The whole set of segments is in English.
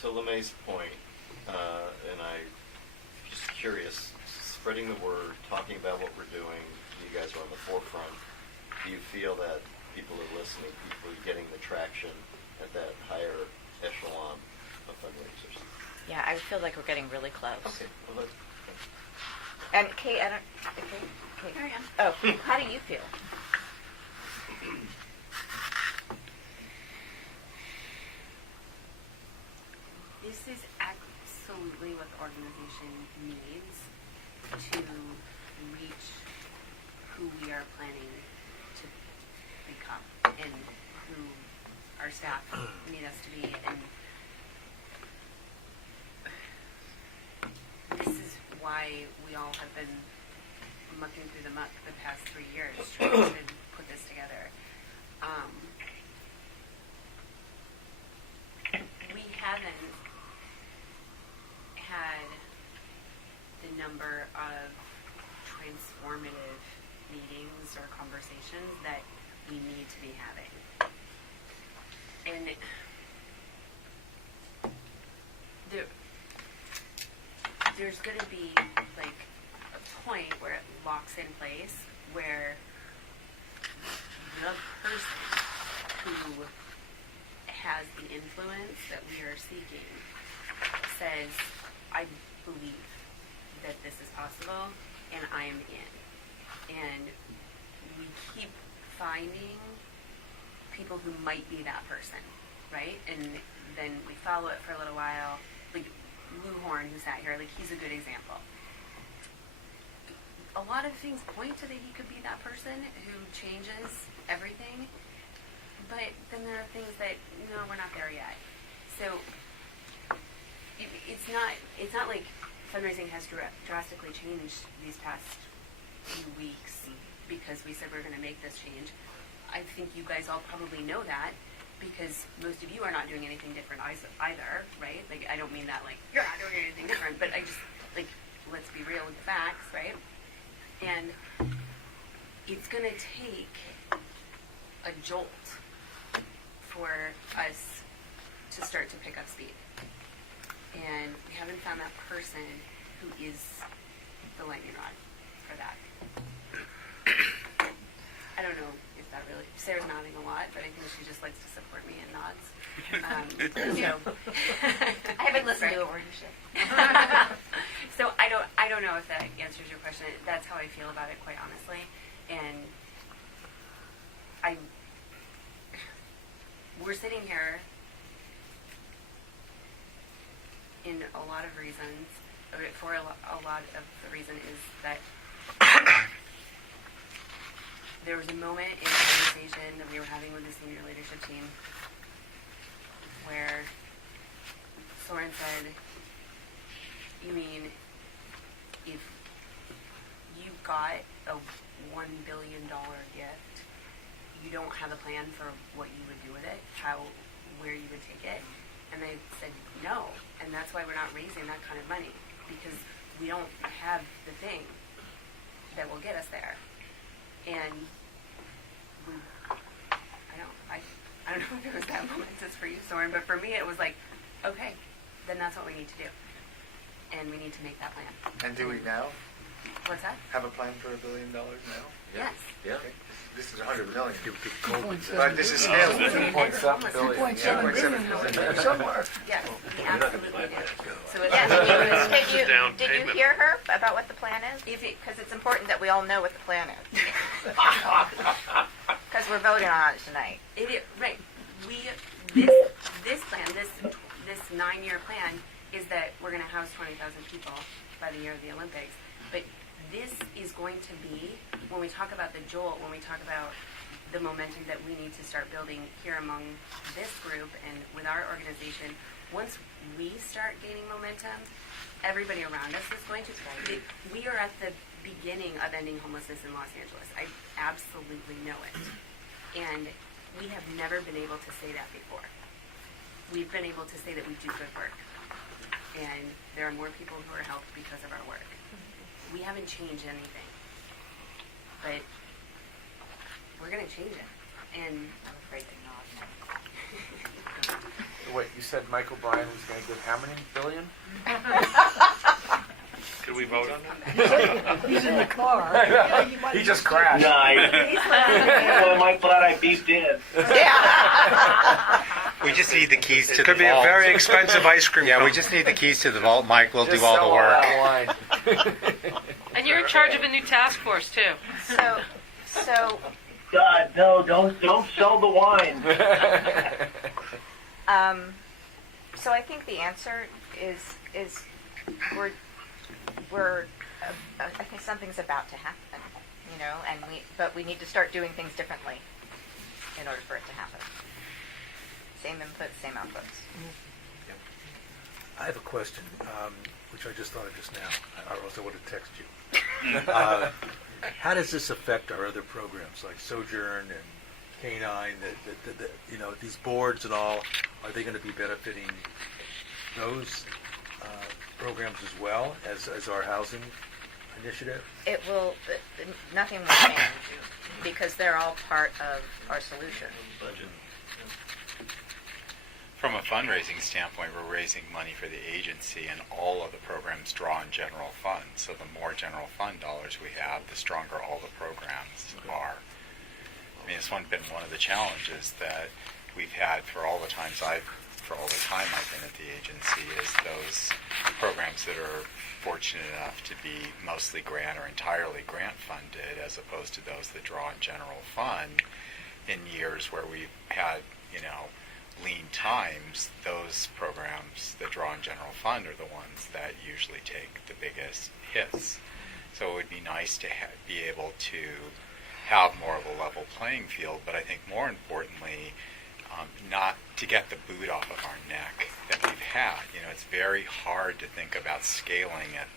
to LeMay's point, and I'm just curious, spreading the word, talking about what we're doing, you guys are on the forefront. Do you feel that people are listening, people are getting the traction at that higher echelon of fundraisers? Yeah, I feel like we're getting really close. Okay. Well, And Kate, I don't. Kate. Here I am. Oh, how do you feel? This is absolutely what the organization needs to reach who we are planning to become and who our staff need us to be. And this is why we all have been mucking through the muck the past 3 years trying to put this together. We haven't had the number of transformative meetings or conversations that we need to be having. And there's going to be like a point where it locks in place where the person who has the influence that we are seeking says, I believe that this is possible and I am in. And we keep finding people who might be that person, right? And then we follow it for a little while. Like Lou Horn, who sat here, like he's a good example. A lot of things point to that he could be that person who changes everything, but then there are things that, no, we're not there yet. So it's not like fundraising has drastically changed these past few weeks because we said we're going to make this change. I think you guys all probably know that because most of you are not doing anything different either, right? Like, I don't mean that like, you're not doing anything different, but I just, like, let's be real with the facts, right? And it's going to take a jolt for us to start to pick up speed. And we haven't found that person who is the lightning rod for that. I don't know if that really, Sarah's nodding a lot, but I think she just likes to support me and nods. I haven't listened to a word you said. So I don't know if that answers your question. That's how I feel about it, quite honestly. And we're sitting here in a lot of reasons, for a lot of the reason is that there was a moment in the conversation that we were having with the senior leadership team where Soren said, you mean if you got a $1 billion gift, you don't have a plan for what you would do with it, where you would take it? And they said, no. And that's why we're not raising that kind of money, because we don't have the thing that will get us there. And I don't know if it was that momentous for you, Soren, but for me it was like, okay, then that's what we need to do. And we need to make that plan. And do we now What's that? have a plan for $1 billion now? Yes. Yeah. Okay. This is 100 million. $2.7 But this is scale. $2.7 billion. Yeah, 2.7 billion somewhere. Yes, we absolutely do. So it's Did you hear her about what the plan is? Because it's important that we all know what the plan is. Because we're voting on it tonight. Right. This plan, this 9-year plan, is that we're going to house 20,000 people by the year of the Olympics. But this is going to be, when we talk about the jolt, when we talk about the momentum that we need to start building here among this group and with our organization, once we start gaining momentum, everybody around us is going to. We are at the beginning of ending homelessness in Los Angeles. I absolutely know it. And we have never been able to say that before. We've been able to say that we do good work. And there are more people who are helped because of our work. We haven't changed anything. But we're going to change it. And I'm afraid to nod. Wait, you said Michael Bryan was going to give how many billion? Could we vote on that? He's in the car. He just crashed. Well, am I glad I beeped in? We just need the keys to the Could be a vault. very expensive ice cream Yeah, cone. we just need the keys to the vault. Mike, we'll Just do all sell the work. that wine. And you're in charge of a new task force too. So, God, no, don't sell the wine. so I think the answer is we're I think something's about to happen, you know, but we need to start doing things differently in order for it to happen. Same inputs, same outputs. I have a question, which I just thought of just now, or else I would have texted you. How does this affect our other programs like Sojourn and Canine? That you know, these boards and all, are they going to be benefiting those programs as well as our housing initiative? It will. Nothing will change because they're all part of our solution. From a fundraising standpoint, we're raising money for the agency, and all of the programs draw on general fund. So the more general fund dollars we have, the stronger all the programs are. I mean, it's been one of the challenges that we've had for all the time I've been at the agency, is those programs that are fortunate enough to be mostly grant or entirely grant funded, as opposed to those that draw on general fund. In years where we've had, lean times, those programs that draw on general fund are the ones that usually take the biggest hits. So it would be nice to be able to have more of a level playing field, but I think more importantly, not to get the boot off of our neck that we've had. It's very hard to think about scaling at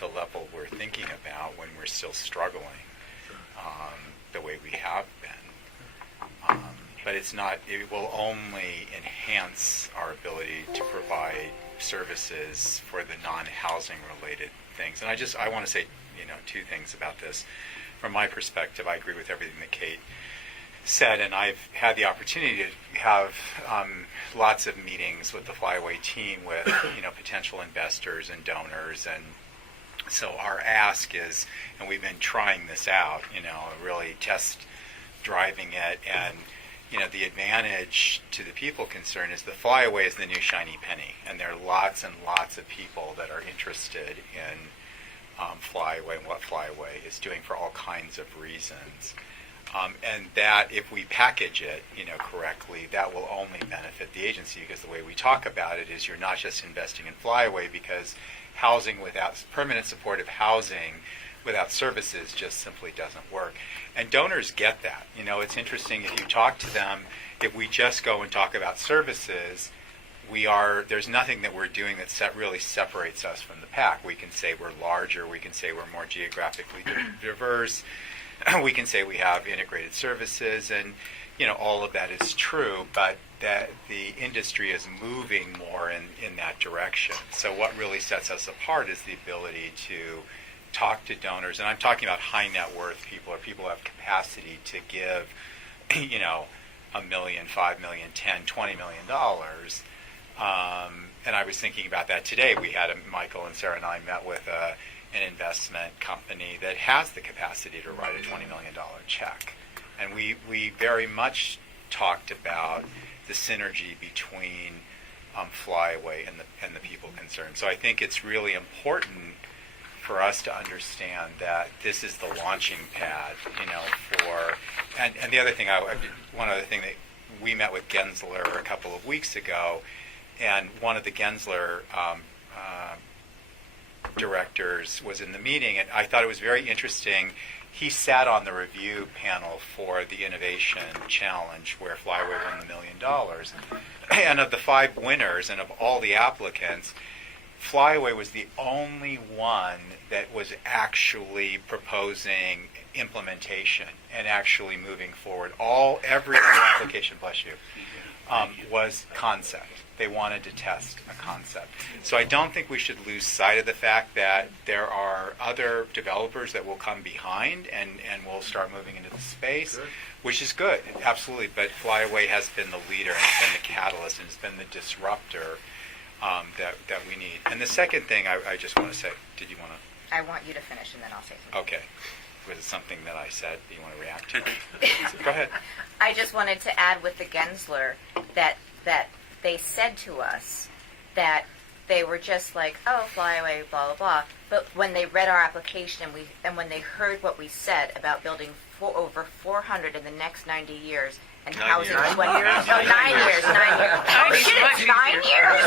the level we're thinking about when we're still struggling the way we have been. But it will only enhance our ability to provide services for the non-housing related things. And I want to say, two things about this. From my perspective, I agree with everything that Kate said, and I've had the opportunity to have lots of meetings with the Flyaway team with, potential investors and donors. And so our ask is, and we've been trying this out, really test driving it, and the advantage to the people concerned is the Flyaway is the new shiny penny, and there are lots and lots of people that are interested in Flyaway and what Flyaway is doing for all kinds of reasons. And that if we package it, correctly, that will only benefit the agency, because the way we talk about it is you're not just investing in Flyaway, because housing without permanent supportive housing without services just simply doesn't work. And donors get that. It's interesting, if you talk to them, if we just go and talk about services, there's nothing that we're doing that really separates us from the pack. We can say we're larger, we can say we're more geographically diverse, we can say we have integrated services, and all of that is true, but that the industry is moving more in that direction. So what really sets us apart is the ability to talk to donors, and I'm talking about high net worth people, or people who have capacity to give, $1 million, $5 million, $10, $20 million. And I was thinking about that today. We had Michael and Sarah and I met with an investment company that has the capacity to write a $20 million check, and we very much talked about the synergy between Flyaway and the people concerned. So I think it's really important for us to understand that this is the launching pad, and the other thing, one other thing, that we met with Gensler a couple of weeks ago, and one of the Gensler directors was in the meeting, and I thought it was very interesting. He sat on the review panel for the Innovation Challenge, where Flyaway won the $1 million. And of the 5 winners and of all the applicants, Flyaway was the only one that was actually proposing implementation and actually moving forward. Every application, bless you, was concept. They wanted to test a concept. So I don't think we should lose sight of the fact that there are other developers that will come behind and will start moving into the space, which is good, absolutely. But Flyaway has been the leader and has been the catalyst and has been the disruptor that we need. And the second thing I just want to say, did you want to? I want you to finish, and then I'll say something. Okay. Was it something that I said that you want to react to? Go ahead. I just wanted to add with the Gensler that they said to us that they were just like, oh, Flyaway, blah, blah, blah. But when they read our application and when they heard what we said about building over 400 in the next 90 years and housing 20 years. No, 9 years. 9 years. Oh, shit, it's 9 years?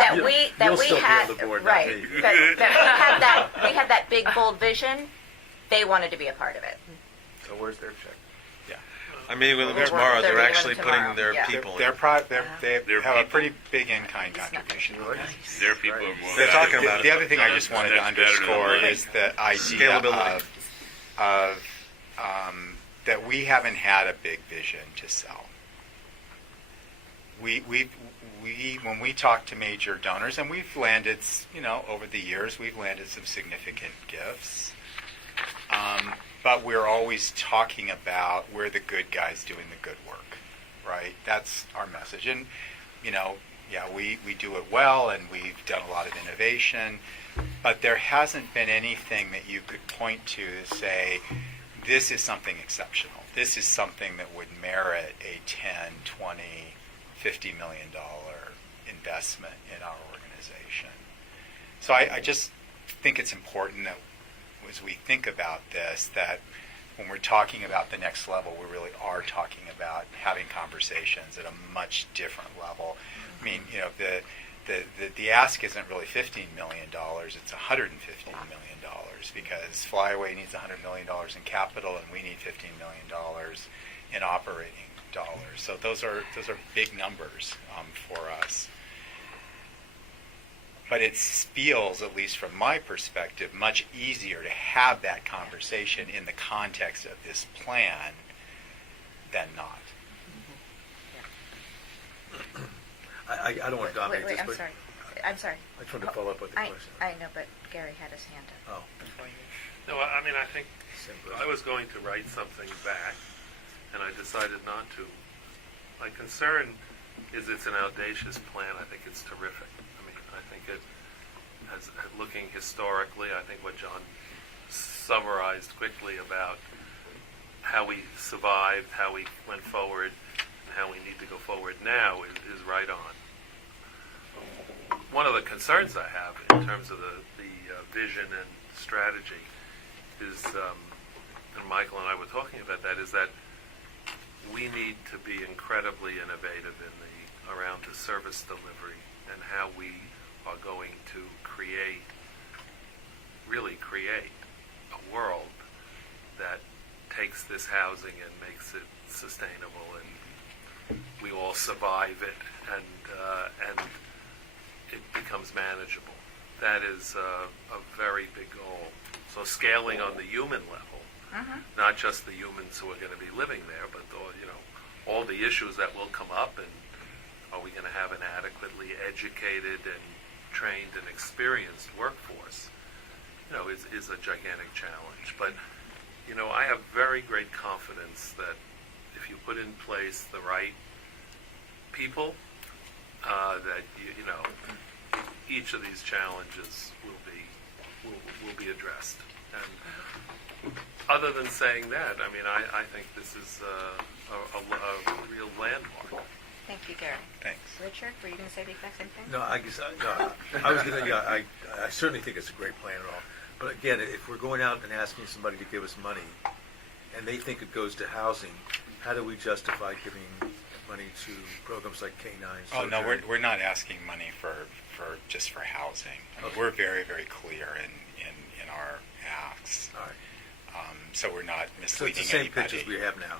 that we had, right, that we had that big, bold vision. They wanted to be a part of it. So where's their check? I mean, when They're tomorrow, they're doing actually it tomorrow. putting their Yeah. people They in. have a pretty big in-kind contribution. Their people are more. They're talking about The it. other thing I just wanted to That's better than underscore mine. is the idea Scalability. of that we haven't had a big vision to sell. We when we talk to major donors, and we've landed, over the years, we've landed some significant gifts. But we're always talking about we're the good guys doing the good work, right? That's our message. And, we do it well, and we've done a lot of innovation, but there hasn't been anything that you could point to say, this is something exceptional. This is something that would merit a $10, $20, $50 million investment in our organization. So I just think it's important that as we think about this, that when we're talking about the next level, we really are talking about having conversations at a much different level. I mean, the ask isn't really $15 million, it's $115 million, because Flyaway needs $100 million in capital and we need $15 million in operating dollars. So those are big numbers for us. But it feels, at least from my perspective, much easier to have that conversation in the context of this plan than not. I don't want to dominate Wait, this, I'm but sorry. I'm sorry. I just wanted to follow up with the question. I know, but Gary had his hand up. Oh, No, I mean, I think I was going to write something back, and I decided not to. My concern is it's an audacious plan. I think it's terrific. I mean, I think it, as looking historically, I think what John summarized quickly about how we survived, how we went forward, and how we need to go forward now is right on. One of the concerns I have in terms of the vision and strategy is, and Michael and I were talking about that, is that we need to be incredibly innovative around the service delivery and how we are going to really create a world that takes this housing and makes it sustainable, and we all survive it, and it becomes manageable. That is a very big goal. So scaling on the human level, not just the humans who are going to be living there, but all the issues that will come up, and are we going to have an adequately educated and trained and experienced workforce? Is a gigantic challenge. But I have very great confidence that if you put in place the right people, that each of these challenges will be addressed. And other than saying that, I mean, I think this is a real landmark. Thank you, Gary. Thanks. Richard, were you going to say the exact same thing? no, I guess I was going to. Yeah, I certainly think it's a great plan and all. But again, if we're going out and asking somebody to give us money, and they think it goes to housing, how do we justify giving money to programs like K9? Oh no, Sojourn? we're not asking money for just for housing. I mean, Okay. we're very, very clear in our asks. All right. So we're not So misleading it's the same anybody. pitch as we have now.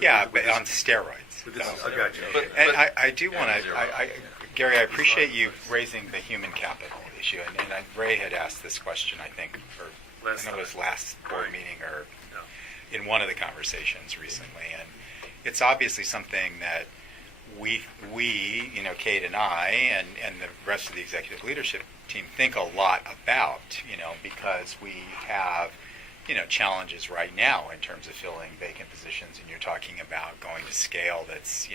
Yeah. But But on steroids. with this, though. I got you. And I do want to, Gary, I appreciate you raising the human capital issue. And Ray had asked this question, I think, I know it was last board meeting or in one of the conversations recently. it's obviously something that we, Kate and I, and the rest of the executive leadership team think a lot about, because we have, challenges right now in terms of filling vacant positions, and you're talking about going to scale that's,